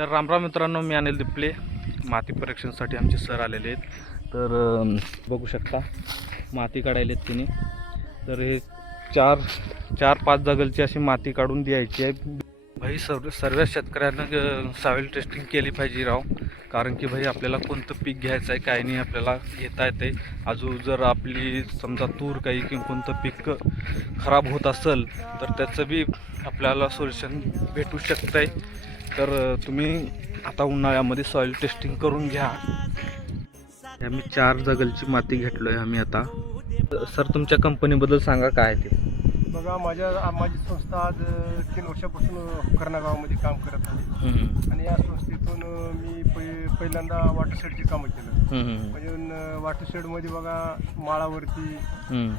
तर रामराम मित्रांनो, मी अनिल दिपले. माती परीक्षणासाठी आमचे सर आलेले आहेत. तर बघू शकता माती काढायला आहेत तिने. तर हे चार पाच जागलची अशी माती काढून द्यायची आहे. भाई सर्व शेतकऱ्यांना सॉइल टेस्टिंग केली पाहिजे राव. कारण की भाई आपल्याला कोणतं पीक घ्यायचं आहे काय नाही आपल्याला घेता येते. अजून जर आपली समजा तूर काही किंवा कोणतं पीक खराब होत असेल तर त्याचं बी आपल्याला सोल्युशन भेटू शकतं आहे. तर तुम्ही आता उन्हाळ्यामध्ये सॉइल टेस्टिंग करून घ्या. आम्ही 4 जागलची माती घेतलोय आम्ही आता. सर तुमच्या कंपनीबद्दल सांगा काय ते. बघा, माझी संस्था आज 3 वर्षापासून हुकर्णा गावामध्ये काम करत आहे. आणि या संस्थेतून मी पहिल्यांदा वॉटरशेडची कामं केलं. म्हणजे वॉटरशेडमध्ये बघा माळावरती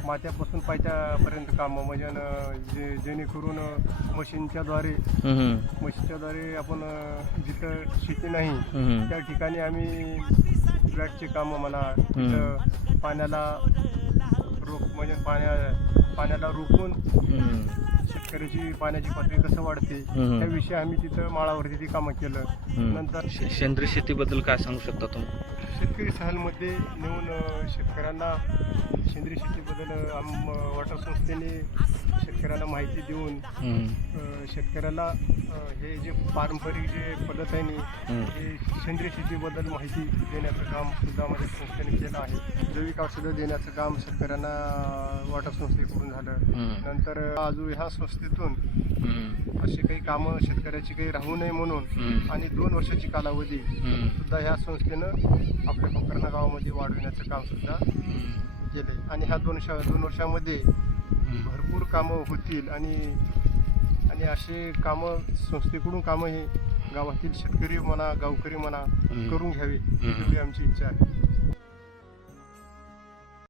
माथ्यापासून पायथ्यापर्यंत कामं म्हणजे जेणेकरून मशीनच्याद्वारे आपण जिथं शेती नाही त्या ठिकाणी आम्ही फ्लॅटची कामं म्हणा, तिथं पाण्याला पाण्याला रोखून शेतकऱ्याची पाण्याची पातळी कसं वाढते त्याविषयी आम्ही तिथं माळावरती ती कामं केलं. नंतर सेंद्रिय शेतीबद्दल काय सांगू शकता तुम्ही? शेतकरी सहलमध्ये नेऊन शेतकऱ्यांना सेंद्रिय शेतीबद्दल वॉटर संस्थेने शेतकऱ्यांना माहिती देऊन शेतकऱ्याला हे जे पारंपरिक जे पद्धत आहे हे सेंद्रिय शेतीबद्दल माहिती देण्याचं काम सुद्धा माझ्या संस्थेने केलं आहे. जैविक औषधं देण्याचं काम शेतकऱ्यांना वॉटर संस्थेकडून झालं. नंतर अजून ह्या संस्थेतून अशी काही कामं शेतकऱ्याची काही राहू नये म्हणून आणि 2 वर्षाची कालावधी सुद्धा ह्या संस्थेनं आपल्या हुकर्णा गावामध्ये वाढविण्याचं काम सुद्धा केले. आणि ह्या 2 वर्षामध्ये भरपूर कामं होतील आणि असे कामं संस्थेकडून कामं हे गावातील शेतकरी म्हणा गावकरी म्हणा करून घ्यावे एवढी आमची इच्छा आहे.